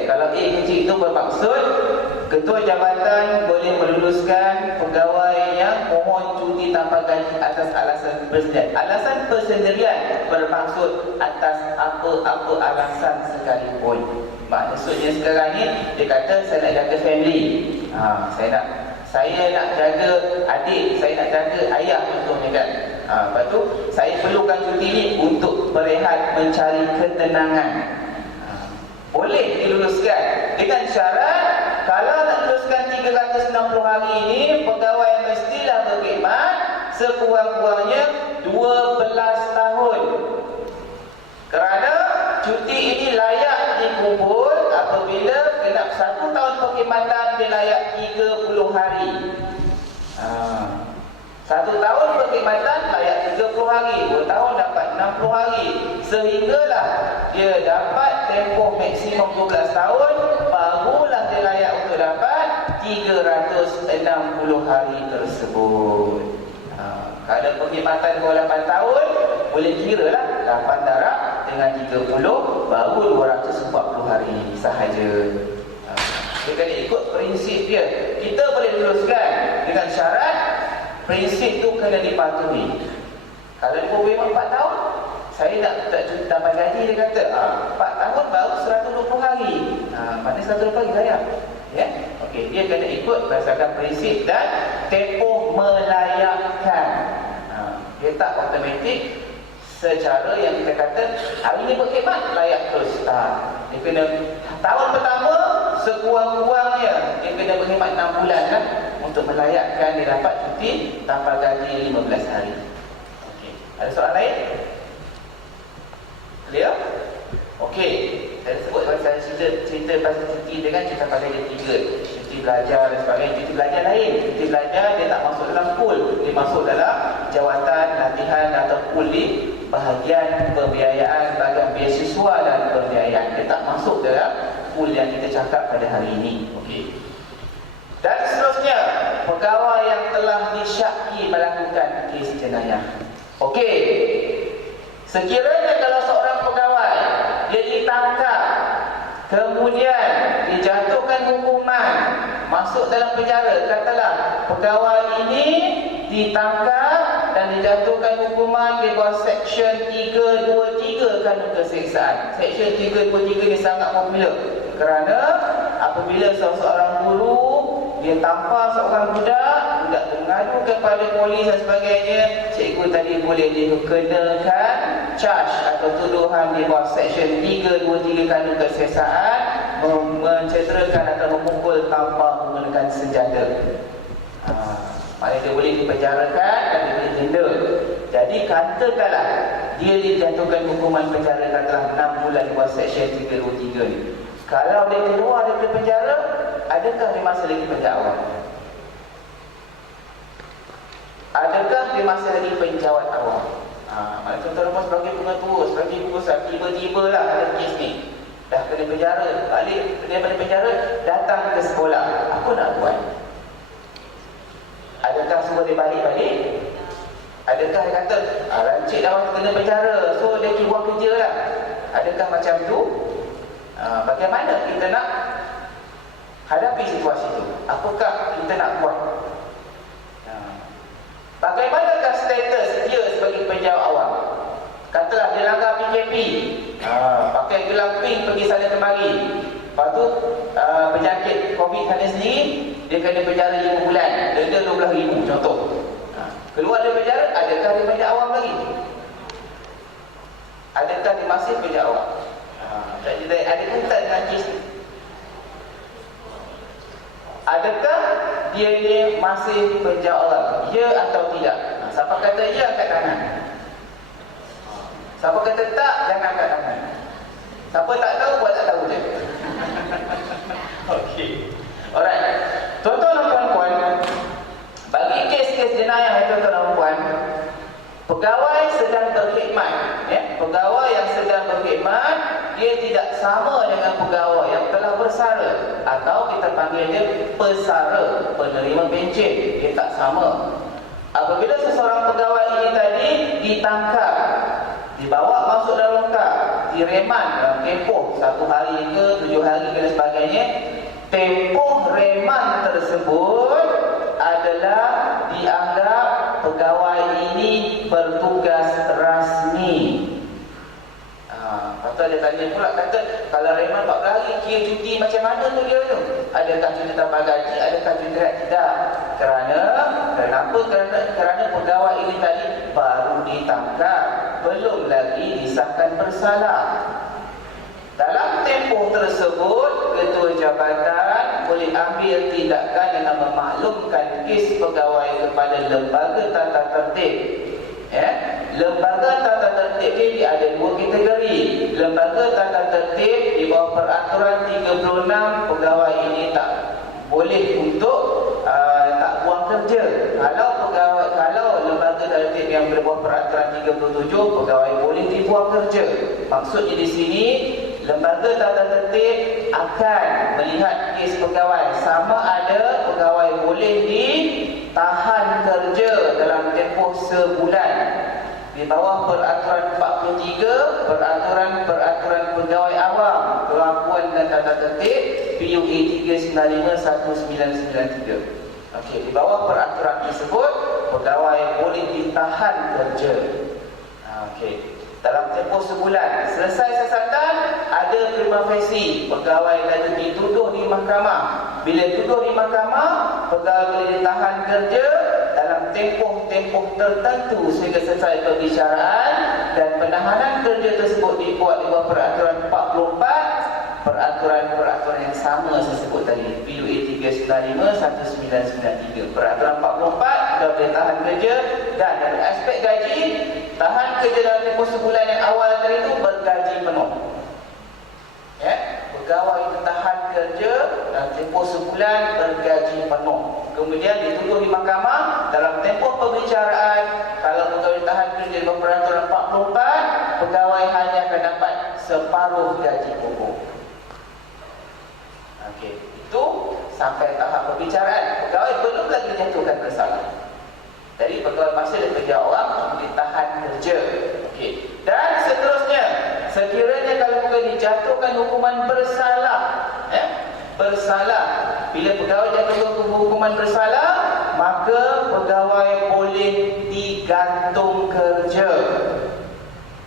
Kalau A kecil itu bermaksud ketua jabatan boleh meluluskan pegawai yang mohon cuti tanpa gaji atas alasan persendirian. Alasan persendirian bermaksud atas apa-apa alasan sekalipun. Maksudnya sekarang ni dia kata saya nak jaga family. Saya nak jaga adik, saya nak jaga ayah contohnya kan. Lepas tu saya perlukan cuti ni untuk berehat, mencari ketenangan. Boleh diluluskan dengan syarat kalau nak luluskan 360 hari ini, pegawai mestilah berkhidmat sekurang-kurangnya 12 tahun. Kerana cuti ini layak dikumpul apabila genap 1 tahun perkhidmatan dia layak 30 hari. 1 tahun perkhidmatan layak 30 hari, 2 tahun dapat 60 hari, sehinggalah dia dapat tempoh maksimum 12 tahun, barulah dia layak untuk dapat 360 hari tersebut. Kalau perkhidmatan bawah 8 tahun, boleh kira lah 8 darab dengan 30, baru 240 hari sahaja. Dia kena ikut prinsip dia. Kita boleh luluskan dengan syarat prinsip tu kena dipatuhi. Kalau dia boleh 4 tahun, saya tak cuti tambah gaji, dia kata 4 tahun baru 120 hari. Maknanya 120 hari saya. Ya? Okey, dia kena ikut berdasarkan prinsip dan tempoh melayakkan. Dia tak automatik secara yang kita kata hari ni berkhidmat layak terus. Dia kena tahun pertama sekurang-kurangnya dia kena berkhidmat 6 bulan kan, untuk melayakkan dia dapat cuti tanpa gaji 15 hari. Okey. Ada soalan lain? Clear? Okey. Saya sebut pasal cerita pasal cuti dia kan, cerita pasal dia 3. Cuti belajar dan sebagainya. Cuti belajar lain. Cuti belajar dia tak masuk dalam pool. Dia masuk dalam jawatan, latihan atau pool di bahagian pembiayaan, bahagian beasiswa dan pembiayaan. Dia tak masuk dalam pool yang kita cakap pada hari ini. Okey. Dan seterusnya, pegawai yang telah disyaki melakukan kes jenayah. Okey. Sekiranya kalau seorang pegawai dia ditangkap, kemudian dijatuhkan hukuman, masuk dalam penjara, katalah pegawai ini ditangkap dan dijatuhkan hukuman di bawah Seksyen 323 Kanun Keseksaan. Seksyen 323 ni sangat popular kerana apabila seorang guru dia tampar seorang budak mengadu kepada polis dan sebagainya, cikgu tadi boleh dikenakan charge atau tuduhan di bawah Seksyen 323 Kanun Keseksaan, mencederakan atau memukul tanpa menggunakan senjata. Maknanya dia boleh dipenjarakan dan dia boleh denda. Jadi katakanlah dia dijatuhkan hukuman penjara katalah 6 bulan di bawah Seksyen 323 ni. Kalau dia keluar daripada penjara, adakah dia masih lagi penjara awam? Adakah dia masih lagi penjawat awam? Maknanya contoh rumah sebagai pengetua, sebagai pengusaha, tiba-tiba lah ada kes ni, dah kena penjara, balik daripada penjara, datang ke sekolah, apa nak buat? Adakah semua dia balik-balik? Adakah dia kata, rancik dah waktu kena penjara, so dia pergi buat kerja lah? Adakah macam tu? Bagaimana kita nak hadapi situasi itu? Apakah kita nak buat? Bagaimanakah status dia sebagai penjawat awam? Katalah dia langgar PKP, pakai gelang pink pergi sana kemari, COVID sana sendiri, dia kena penjara 5 bulan, denda 12,000 contoh. Keluar dari penjara, adakah dia penjara awam lagi? Adakah dia masih penjara awam? Ada kaitan dengan kes ni. Adakah dia ni masih penjara awam? Ya atau tidak? Siapa kata ya, angkat tangan. Siapa kata tak, jangan angkat tangan. Siapa tak tahu, buat tak tahu je. Okey. Alright. Tuan-tuan dan puan-puan, bagi kes-kes jenayah tuan-tuan dan puan, pegawai sedang berkhidmat, pegawai yang sedang berkhidmat, dia tidak sama dengan pegawai yang telah bersara, atau kita panggil dia pesara, penerima pencen. Dia tak sama. Apabila seseorang pegawai ini tadi ditangkap, dibawa masuk dalam lokap, direman dalam tempoh 1 hari ke 7 hari ke dan sebagainya, tempoh reman tersebut adalah dianggap pegawai ini bertugas rasmi. Lepas tu dia tanya pula, kata kalau reman 14 hari, kira cuti macam mana tu dia tu? Adakah cuti tanpa gaji, adakah cuti tidak? Kerana pegawai ini tadi baru ditangkap, belum lagi disahkan bersalah. Dalam tempoh tersebut, ketua jabatan boleh ambil tindakan dengan memaklumkan kes pegawai kepada lembaga tata tertib. Lembaga tata tertib ini ada 2 kategori. Lembaga tata tertib di bawah peraturan 36, pegawai ini tak boleh untuk tak buang kerja. Kalau lembaga tata tertib yang berbawah peraturan 37, pegawai boleh dibuang kerja. Maksudnya di sini, lembaga tata tertib akan melihat kes pegawai sama ada pegawai boleh ditahan kerja dalam tempoh sebulan. Di bawah peraturan 43, peraturan pegawai awam, kelakuan dan tata tertib, PUA 395/1993. Okey, di bawah peraturan tersebut, pegawai boleh ditahan kerja. Okey. Dalam tempoh sebulan, selesai siasatan, ada prima facie, pegawai tadi dituduh di mahkamah. Bila tuduh di mahkamah, pegawai boleh ditahan kerja dalam tempoh tertentu sehingga selesai perbicaraan, dan penahanan kerja tersebut dibuat di bawah peraturan 44, peraturan yang sama saya sebut tadi, PUA 395/1993. Peraturan 44 dah boleh tahan kerja, dan dari aspek gaji, tahan kerja dalam tempoh sebulan yang awal tadi itu bergaji penuh. Pegawai tahan kerja dalam tempoh sebulan bergaji penuh. Kemudian dituduh di mahkamah dalam tempoh pembicaraan, kalau pegawai tahan kerja di bawah peraturan 44, pegawai hanya akan dapat separuh gaji pokok. Okey, itu sampai tahap pembicaraan. Pegawai belum lagi dijatuhkan bersalah. Jadi pegawai masih bekerja orang ditahan kerja. Okey. Dan seterusnya, sekiranya kalau pegawai dijatuhkan hukuman bersalah, bersalah. Bila pegawai jatuhkan hukuman bersalah, maka pegawai boleh digantung kerja.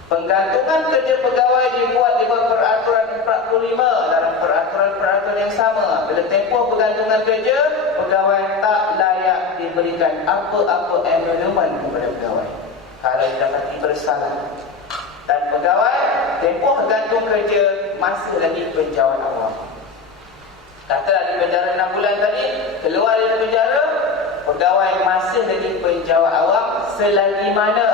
Penggantungan kerja pegawai dibuat di bawah peraturan 45 dalam peraturan yang sama. Bila tempoh penggantungan kerja, pegawai tak layak diberikan apa-apa emolumen kepada pegawai kalau didapati bersalah. Dan pegawai tempoh gantung kerja masih lagi penjawat awam. Katalah di penjara 6 bulan tadi, keluar dari penjara, pegawai masih lagi penjawat awam selagi mana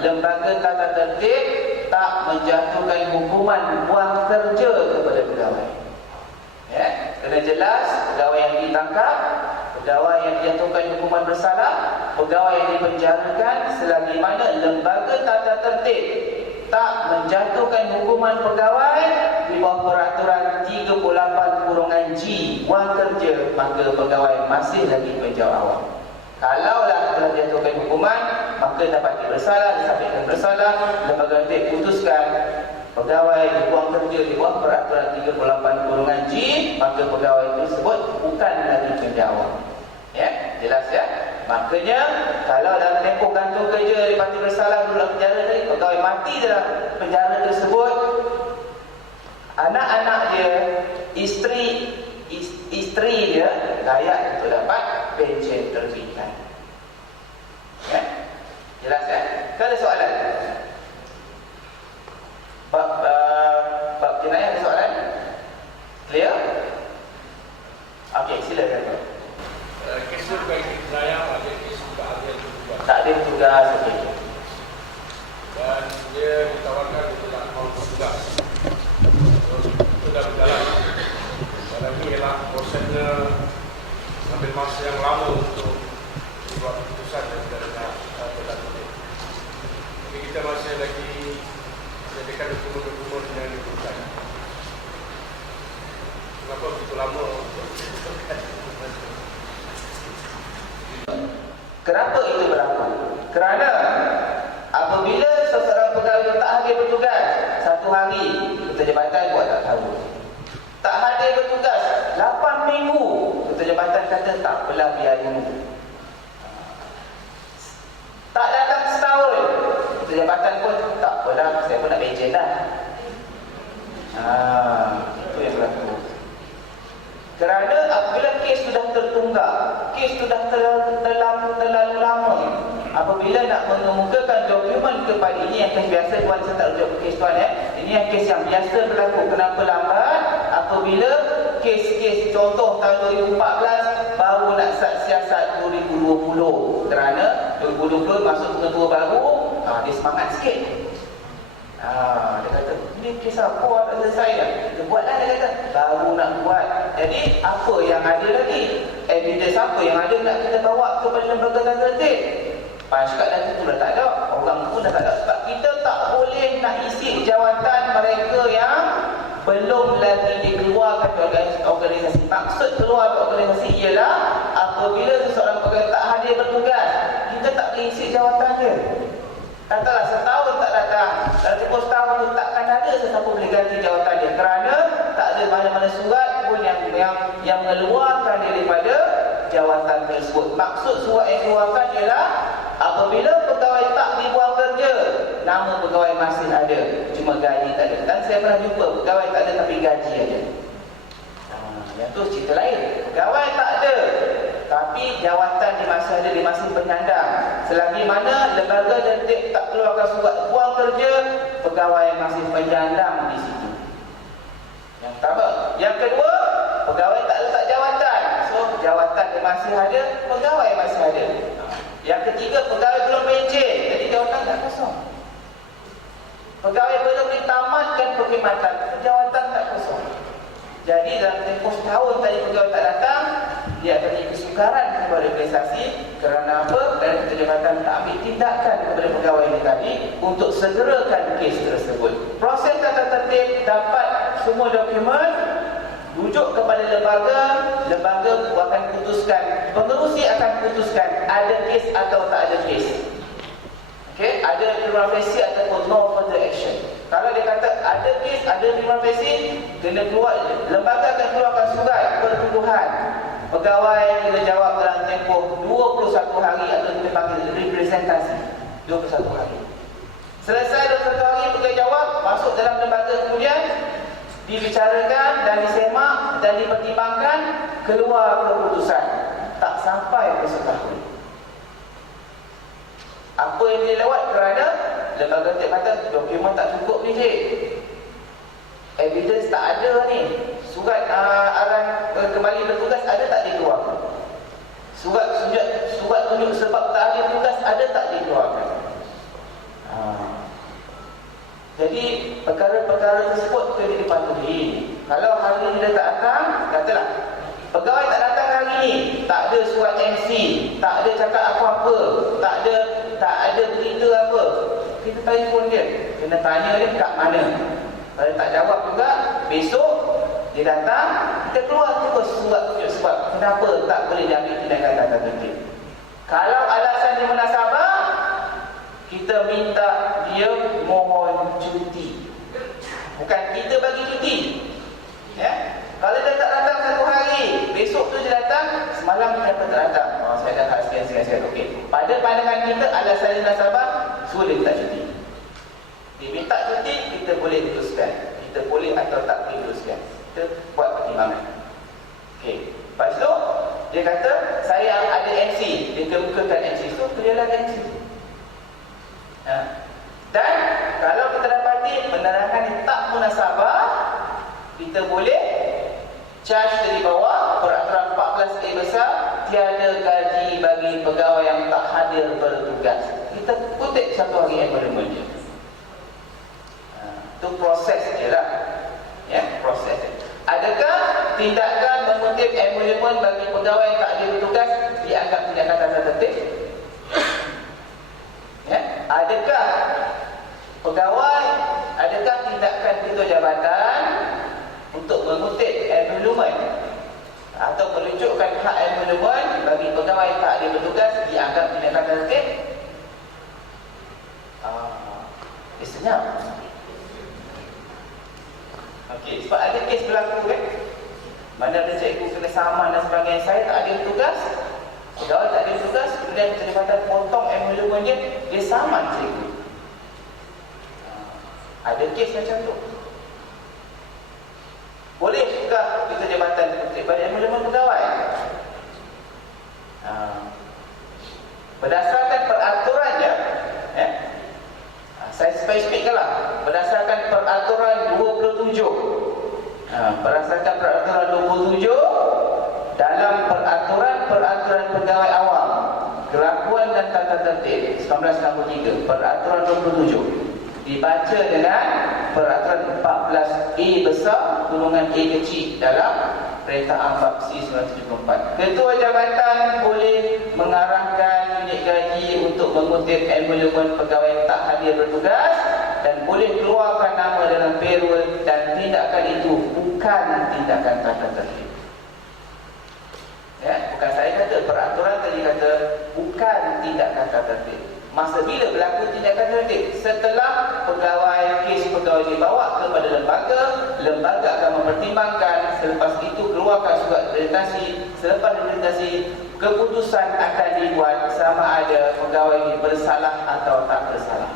lembaga tata tertib tak menjatuhkan hukuman buang kerja kepada pegawai. Kena jelas, pegawai yang ditangkap, pegawai yang dijatuhkan hukuman bersalah, pegawai yang dipenjarakan selagi mana lembaga tata tertib tak menjatuhkan hukuman pegawai di bawah peraturan 38(G) buang kerja, maka pegawai masih lagi penjawat awam. Kalaulah telah dijatuhkan hukuman, maka dapati bersalah, disampaikan bersalah, lembaga tertib putuskan pegawai dibuang kerja di bawah peraturan 38(G), maka pegawai tersebut bukan lagi penjawat awam. Jelas ya? Makanya kalau dalam tempoh gantung kerja dipati bersalah dulu dalam penjara tadi, pegawai mati dalam penjara tersebut, anak-anak dia, isteri dia layak untuk dapat pencen terbitan. Ya? Jelas ya? Kalau soalan bab jenayah ada soalan? Clear? Okey, silakan Pak. Kes bagi jenayah ada kes keahlian juga. Tak ada tugas, okey. Dan dia ditawarkan untuk nak mau tugas. Itu dah berjalan. Dan ini ialah prosesnya ambil masa yang lama untuk buat keputusan dan berlaku. Jadi kita masih lagi jadikan dokumen-dokumen yang diperlukan. Kenapa begitu lama? Kenapa itu berlaku? Kerana apabila seseorang pegawai tak hadir bertugas 1 hari, ketua jabatan buat tak tahu. Tak hadir bertugas 8 minggu, ketua jabatan kata tak apalah biar ini. Tak datang setahun, ketua jabatan pun tak apalah, saya pun nak bejen dah. Itu yang berlaku. Kerana apabila kes sudah tertunggak, kes sudah terlalu lama, apabila nak mengemukakan dokumen kepada ini yang kes biasa, tuan saya tak rujuk kes tuan ini yang kes yang biasa berlaku. Kenapa lambat? Apabila kes-kes contoh tahun 2014 baru nak siasat 2020. Kerana 2020 masuk pengetua baru, dia semangat sikit. Dia kata, ini kes apa tak selesai dah. Kita buatlah, dia kata, baru nak buat. Jadi, apa yang ada lagi? Evidence apa yang ada nak kita bawa kepada lembaga tata tertib? Pasukan dah tu dah tak ada. Orang pun dah tak ada. Sebab kita tak boleh nak isi jawatan mereka yang belum lagi dikeluarkan ke organisasi. Maksud keluar ke organisasi ialah apabila seseorang pegawai tak hadir bertugas, kita tak boleh isi jawatan dia. Katalah setahun tak datang, dalam tempoh setahun tu takkan ada sesiapa boleh ganti jawatan dia, kerana tak ada mana-mana surat pun yang mengeluarkan dia daripada jawatan tersebut. Maksud surat yang dikeluarkan ialah apabila pegawai tak dibuang kerja, nama pegawai masih ada, cuma gaji tak ada. Dan saya pernah jumpa pegawai tak ada tapi gaji ada. Yang tu cerita lain. Pegawai tak ada tapi jawatan dia masih ada, dia masih penyandang. Selagi mana lembaga tertib tak keluarkan surat buang kerja, pegawai masih penyandang di situ. Yang pertama. Yang kedua, pegawai tak letak jawatan, so jawatan dia masih ada, pegawai masih ada. Yang ketiga, pegawai belum pencen, jadi jawatan tak kosong. Pegawai belum ditamatkan perkhidmatan, jawatan tak kosong. Jadi dalam tempoh setahun tadi pegawai tak datang, dia akan jadi kesukaran kepada organisasi. Kerana apa? Kerana ketua jabatan tak ambil tindakan kepada pegawai ini tadi untuk segerakan kes tersebut. Proses tata tertib dapat semua dokumen, rujuk kepada lembaga, lembaga akan putuskan, pengerusi akan putuskan ada kes atau tak ada kes. Okey, ada prima facie ataupun no further action. Kalau dia kata ada kes, ada prima facie, kena keluar, lembaga akan keluarkan surat pertuduhan. Pegawai kena jawab dalam tempoh 21 hari atau kita panggil representasi 21 hari. Selesai 21 hari pegawai jawab, masuk dalam lembaga kemudian dibicarakan dan disemak dan dipertimbangkan, keluar keputusan. Tak sampai ke setahun. Apa yang dia lewat? Kerana lembaga tertib kata dokumen tak cukup ni cik, evidence tak ada ni, surat arahan kembali bertugas ada tak dikeluarkan, surat tunjuk sebab tak ada tugas ada tak dikeluarkan. Jadi perkara-perkara tersebut kena dipatuhi. Kalau hari ni dia tak datang, katalah pegawai tak datang hari ni, tak ada surat MC, tak ada cakap apa-apa, tak ada berita apa, kita telefon dia, kena tanya dia kat mana. Kalau tak jawab juga, besok dia datang, kita keluar terus surat tunjuk sebab kenapa tak boleh diambil tindakan tata tertib. Kalau alasan dia munasabah, kita minta dia mohon cuti, bukan kita bagi cuti. Ya? Kalau dia tak datang 1 hari, besok tu dia datang, semalam kenapa tak datang? Saya dah tak sekian. Okey. Pada pandangan kita, alasan dia nasabah, suruh dia minta cuti. Dia minta cuti, kita boleh teruskan. Kita boleh atau tak boleh teruskan. Kita buat pertimbangan. Okey. Lepas tu, Dia kata, saya ada MC. Dia kemukakan MC. So, beliaulah MC. Dan kalau kita dapati penerangan yang tak munasabah, kita boleh charge dari bawah peraturan 14A besar, tiada gaji bagi pegawai yang tak hadir bertugas. Kita kutip satu hari environment je. Itu proses je lah. Ya, proses je. Adakah tindakan mengutip emolumen bagi pegawai yang tak hadir bertugas dianggap tindakan tata tertib? Ya, adakah pegawai, adakah tindakan ketua jabatan untuk mengutip emolumen atau menunjukkan hak emolumen bagi pegawai yang tak hadir bertugas dianggap tindakan tata tertib? Senyap. Okey, sebab ada kes berlaku kan, mana ada cikgu kena saman dan sebagainya. Saya tak ada tugas, pegawai tak ada tugas, kemudian jabatan potong emolumen dia saman cikgu. Ada kes macam tu. Bolehkah kita jabatan kutip pada emolumen pegawai? Berdasarkan peraturannya, saya spesifikkanlah, berdasarkan peraturan 27. Berdasarkan peraturan 27, dalam peraturan pegawai awam, kelakuan dan tata tertib 1963, peraturan 27 dibaca dengan peraturan 14A besar kurungan A kecil dalam Perintah Bab C 1974. Ketua jabatan boleh mengarahkan unit gaji untuk mengutip emolumen pegawai tak hadir bertugas dan boleh keluarkan nama dalam payroll, dan tindakan itu bukan tindakan tata tertib. Ya, bukan saya kata, peraturan tadi kata bukan tindakan tata tertib. Masa bila berlaku tindakan tertib? Setelah kes pegawai dibawa kepada lembaga akan mempertimbangkan, selepas itu keluarkan surat representasi, selepas representasi keputusan akan dibuat sama ada pegawai ini bersalah atau tak bersalah.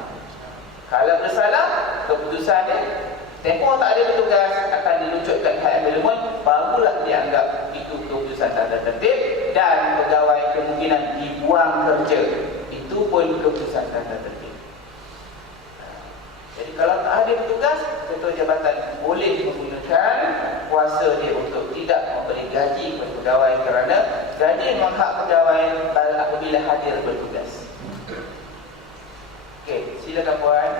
Kalau bersalah, keputusannya tempoh tak ada bertugas akan dilucutkan hak emolumen, barulah dianggap itu keputusan tata tertib dan pegawai kemungkinan dibuang kerja. Itu pun keputusan tata tertib. Jadi kalau tak ada bertugas, ketua jabatan boleh menggunakan kuasa dia untuk tidak memberi gaji kepada pegawai kerana gaji memang hak pegawai apabila hadir bertugas. Okey, silakan Puan.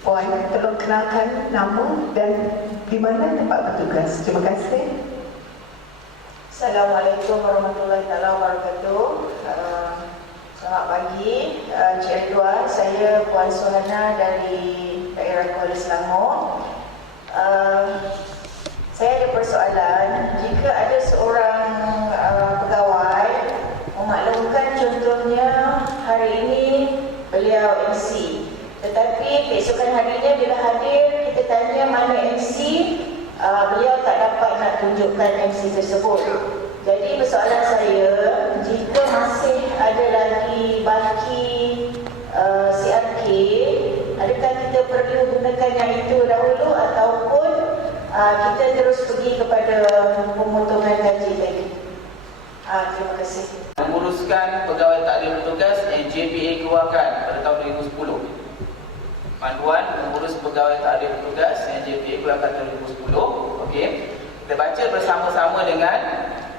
Puan, tolong kenalkan nama dan di mana tempat bertugas. Terima kasih. Assalamualaikum warahmatullahi wabarakatuh. Selamat pagi, Encik Ridwan. Saya Puan Suhana dari daerah Kuala Selangor. Saya ada persoalan. Jika ada seorang pegawai memaklumkan, contohnya hari ini beliau MC, tetapi keesokan harinya bila hadir, kita tanya mana MC, beliau tak dapat nak tunjukkan MC tersebut. Jadi persoalan saya, jika masih ada lagi baki CRK, adakah kita perlu gunakan yang itu dahulu ataupun kita terus pergi kepada pemotongan gaji lagi? Terima kasih. Menguruskan pegawai tak ada bertugas yang JPA keluarkan pada tahun 2010. Panduan mengurus pegawai tak ada bertugas yang JPA keluarkan tahun 2010. Okey. Kita baca bersama-sama dengan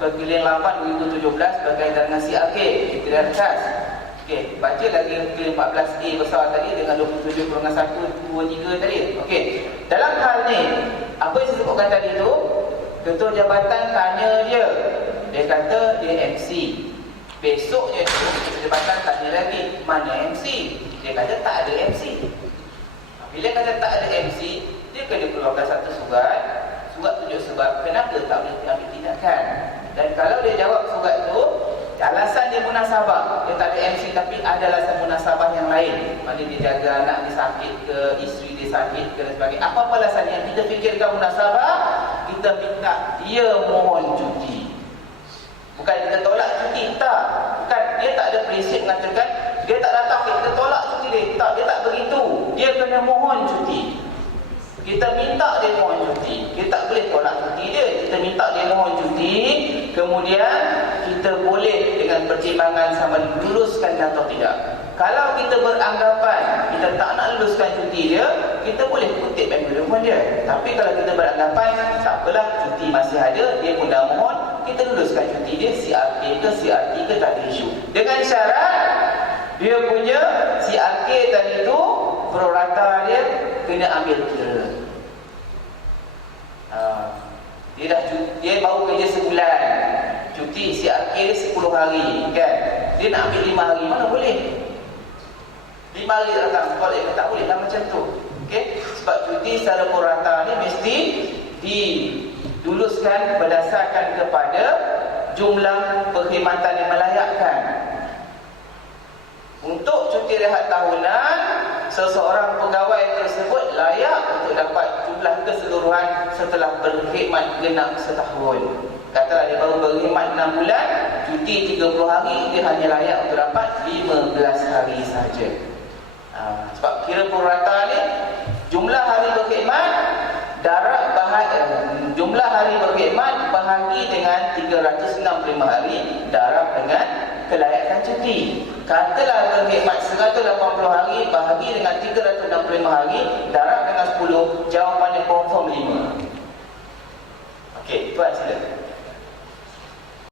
Pergiliran 8 2017 berkaitan dengan CRK, kriteria khas. Okey, baca lagi kriteria 14A besar tadi dengan 27/123 tadi. Okey. Dalam hal ni, apa yang saya sebutkan tadi tu, ketua jabatan tanya dia. Dia kata dia MC. Besoknya tu ketua jabatan tanya lagi, mana MC? Dia kata tak ada MC. Bila kata tak ada MC, dia kena keluarkan satu surat tunjuk sebab kenapa tak boleh ambil tindakan. Dan kalau dia jawab surat tu, alasan dia munasabah, dia tak ada MC tapi ada alasan munasabah yang lain, maknanya dia jaga anak dia sakit ke, isteri dia sakit ke dan sebagainya, apa-apa alasan yang kita fikirkan munasabah, kita minta dia mohon cuti. Bukan kita tolak cuti, tak. Bukan, dia tak ada prinsip mengatakan dia tak datang, kita tolak cuti dia. Tak, dia tak begitu. Dia kena mohon cuti. Kita minta dia mohon cuti. Kita tak boleh tolak cuti dia. Kita minta dia mohon kemudian kita boleh dengan pertimbangan sama luluskan atau tidak. Kalau kita beranggapan kita tak nak luluskan cuti dia, kita boleh kutip bank dia. Tapi kalau kita beranggapan tak apalah, cuti masih ada, dia pun dah mohon, kita luluskan cuti dia, CRK ke CRT ke tak ada isu. Dengan syarat dia punya CRK tadi tu prorata dia kena ambil kira. Dia baru kerja sebulan, cuti CRK dia 10 hari kan, dia nak ambil 5 hari, mana boleh 5 hari datang, kalau tak boleh lah macam tu. Okay? Sebab cuti secara prorata ni mesti diluluskan berdasarkan kepada jumlah perkhidmatan yang melayakkan. Untuk cuti rehat tahunan, seseorang pegawai tersebut layak untuk dapat jumlah keseluruhan setelah berkhidmat genap setahun. Katalah dia baru berkhidmat 6 bulan, cuti 30 hari, dia hanya layak untuk dapat 15 hari sahaja. Sebab kira prorata ni jumlah hari berkhidmat darab jumlah hari berkhidmat bahagi dengan 365 hari darab dengan kelayakan cuti. Katalah berkhidmat 180 hari bahagi dengan 365 hari darab dengan 10, jawapannya confirm 5. Okey, tuan sila.